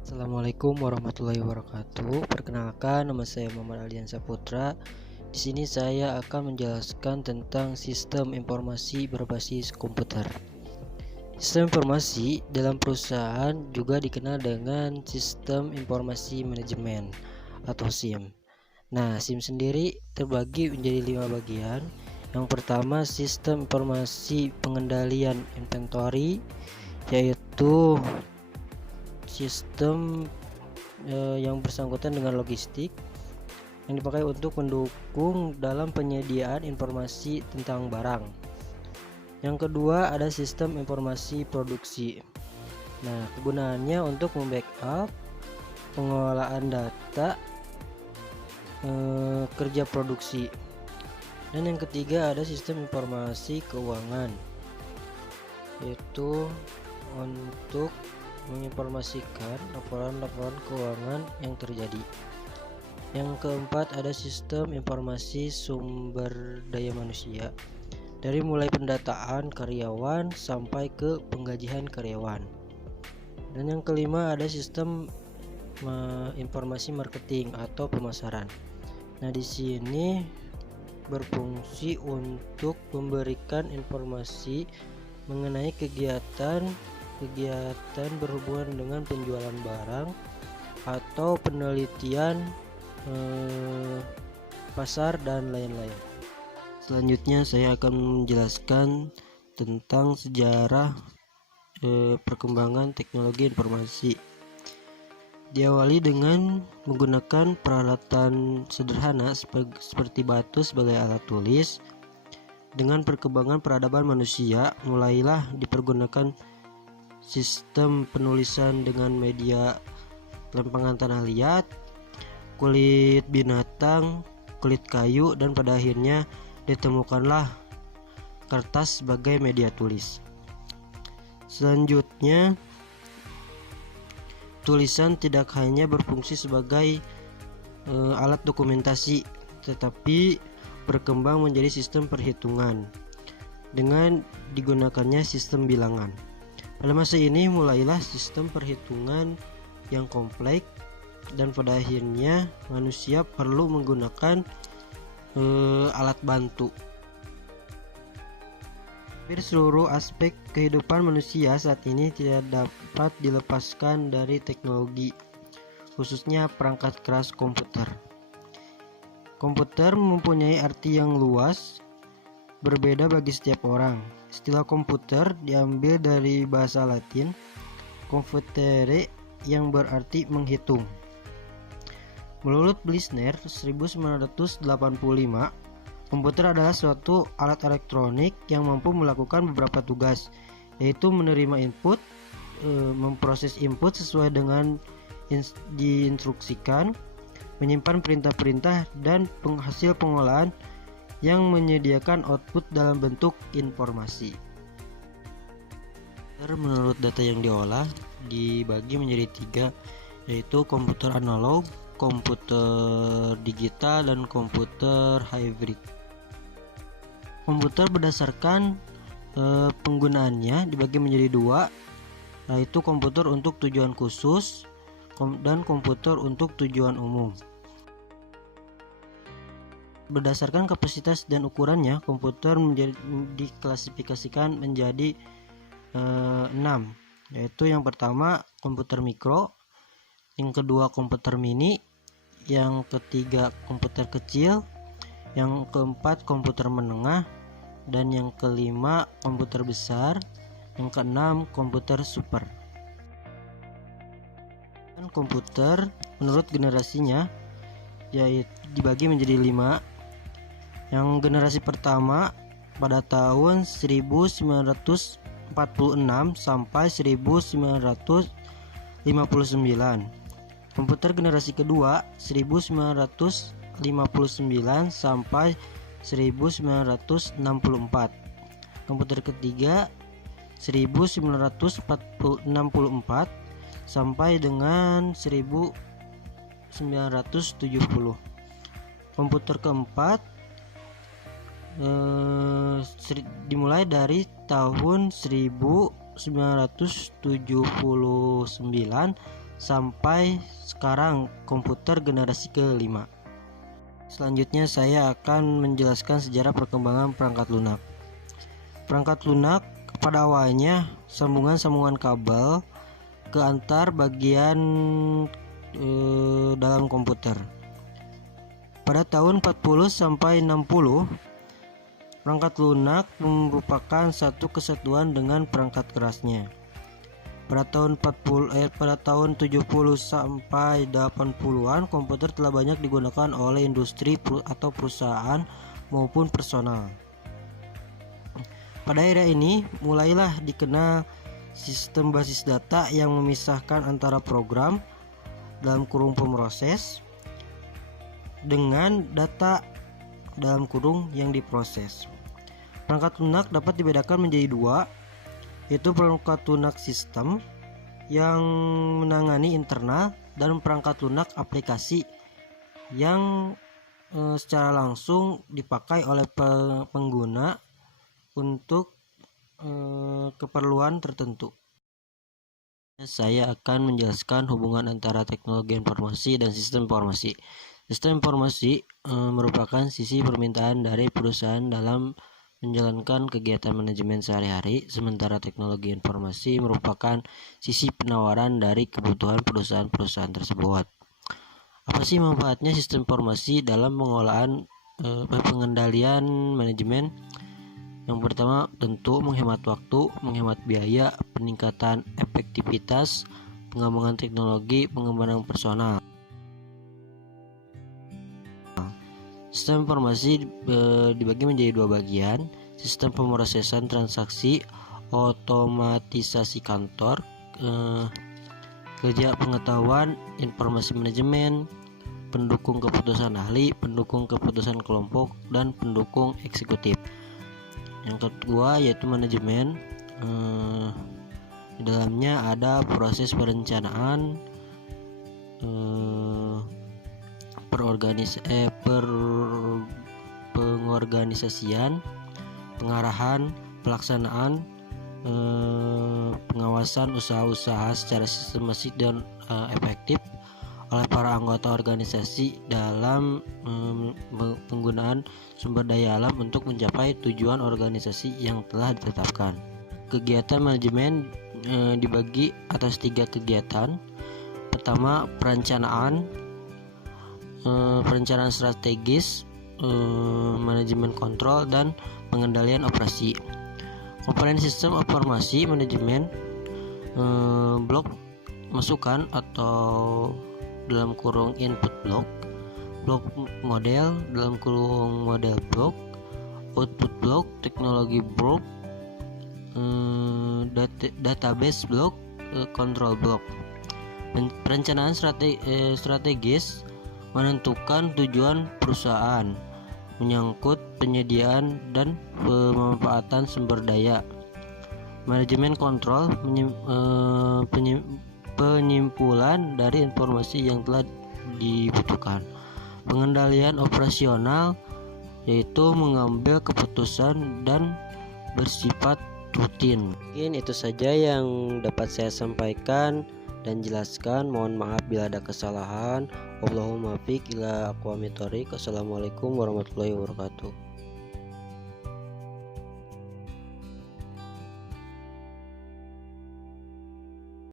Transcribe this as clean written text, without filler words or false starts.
Assalamualaikum warahmatullahi wabarakatuh. Perkenalkan, nama saya Muhammad Aldian Saputra. Di sini saya akan menjelaskan tentang sistem informasi berbasis komputer. Sistem informasi dalam perusahaan juga dikenal dengan sistem informasi manajemen atau SIM. Nah, SIM sendiri terbagi menjadi 5 bagian. Yang pertama, sistem informasi pengendalian inventory, yaitu sistem yang bersangkutan dengan logistik yang dipakai untuk mendukung dalam penyediaan informasi tentang barang. Yang kedua, ada sistem informasi produksi. Nah, kegunaannya untuk membackup pengelolaan data kerja produksi. Dan yang ketiga, ada sistem informasi keuangan, yaitu untuk menginformasikan laporan-laporan keuangan yang terjadi. Yang keempat, ada sistem informasi sumber daya manusia, dari mulai pendataan karyawan sampai ke penggajian karyawan. Dan yang kelima, ada sistem informasi marketing atau pemasaran. Nah, di sini berfungsi untuk memberikan informasi mengenai kegiatan berhubungan dengan penjualan barang atau penelitian pasar dan lain-lain. Selanjutnya saya akan menjelaskan tentang sejarah perkembangan teknologi informasi. Diawali dengan menggunakan peralatan sederhana seperti batu sebagai alat tulis. Dengan perkembangan peradaban manusia, mulailah dipergunakan sistem penulisan dengan media lempengan tanah liat, kulit binatang, kulit kayu, dan pada akhirnya ditemukanlah kertas sebagai media tulis. Selanjutnya, tulisan tidak hanya berfungsi sebagai alat dokumentasi, tetapi berkembang menjadi sistem perhitungan dengan digunakannya sistem bilangan. Pada masa ini mulailah sistem perhitungan yang kompleks, dan pada akhirnya manusia perlu menggunakan alat bantu. Hampir seluruh aspek kehidupan manusia saat ini tidak dapat dilepaskan dari teknologi, khususnya perangkat keras komputer. Komputer mempunyai arti yang luas, berbeda bagi setiap orang. Istilah komputer diambil dari bahasa Latin confutere yang berarti menghitung. Menurut Blissner 1985, komputer adalah suatu alat elektronik yang mampu melakukan beberapa tugas, yaitu menerima input, memproses input sesuai dengan diinstruksikan, menyimpan perintah-perintah, dan penghasil pengolahan yang menyediakan output dalam bentuk informasi. Menurut data yang diolah dibagi menjadi 3, yaitu komputer analog, komputer digital, dan komputer hybrid. Komputer berdasarkan penggunaannya dibagi menjadi 2, yaitu komputer untuk tujuan khusus dan komputer untuk tujuan umum. Berdasarkan kapasitas dan ukurannya, komputer diklasifikasikan menjadi 6, yaitu yang pertama komputer mikro, yang kedua komputer mini, yang ketiga komputer kecil, yang keempat komputer menengah, dan yang kelima komputer besar, yang keenam komputer super. Komputer menurut generasinya yaitu dibagi menjadi 5. Yang generasi pertama pada tahun 1946 sampai 1959. Komputer generasi kedua 1959 sampai 1964. Komputer ketiga 1964 sampai dengan 1970. Komputer keempat dimulai dari tahun 1979 sampai sekarang, komputer generasi kelima. Selanjutnya saya akan menjelaskan sejarah perkembangan perangkat lunak. Perangkat lunak pada awalnya sambungan-sambungan kabel ke antar bagian dalam komputer. Pada tahun 40 sampai 60, perangkat lunak merupakan satu kesatuan dengan perangkat kerasnya. Pada tahun 70 sampai 80-an, komputer telah banyak digunakan oleh industri atau perusahaan maupun personal. Pada era ini mulailah dikenal sistem basis data yang memisahkan antara program dalam kurung pemroses dengan data dalam kurung yang diproses. Perangkat lunak dapat dibedakan menjadi dua, yaitu perangkat lunak sistem yang menangani internal dan perangkat lunak aplikasi yang secara langsung dipakai oleh pengguna untuk keperluan tertentu. Saya akan menjelaskan hubungan antara teknologi informasi dan sistem informasi. Sistem informasi merupakan sisi permintaan dari perusahaan dalam menjalankan kegiatan manajemen sehari-hari, sementara teknologi informasi merupakan sisi penawaran dari kebutuhan perusahaan-perusahaan tersebut. Apa sih manfaatnya sistem informasi dalam pengolahan pengendalian manajemen? Yang pertama, tentu menghemat waktu, menghemat biaya, peningkatan efektivitas, pengembangan teknologi, pengembangan personal. Sistem informasi dibagi menjadi dua bagian: sistem pemrosesan transaksi, otomatisasi kantor, kerja pengetahuan, informasi manajemen, pendukung keputusan ahli, pendukung keputusan kelompok, dan pendukung eksekutif. Yang kedua yaitu manajemen. Di dalamnya ada proses perencanaan, pengorganisasian, pengarahan, pelaksanaan, pengawasan usaha-usaha secara sistematis dan efektif oleh para anggota organisasi dalam penggunaan sumber daya alam untuk mencapai tujuan organisasi yang telah ditetapkan. Kegiatan manajemen dibagi atas 3 kegiatan. Pertama, perencanaan strategis, manajemen kontrol, dan pengendalian operasi. Komponen sistem informasi manajemen, blok masukan atau dalam kurung input blok model dalam kurung model blok, output blok, teknologi blok, database blok, control blok. Perencanaan strategis menentukan tujuan perusahaan, menyangkut penyediaan dan pemanfaatan sumber daya. Manajemen kontrol penyimpulan dari informasi yang telah dibutuhkan. Pengendalian operasional yaitu mengambil keputusan dan bersifat rutin. Mungkin itu saja yang dapat saya sampaikan dan jelaskan. Mohon maaf bila ada kesalahan. Wallahul muwaffiq ila aqwamit thoriq. Assalamualaikum warahmatullahi wabarakatuh.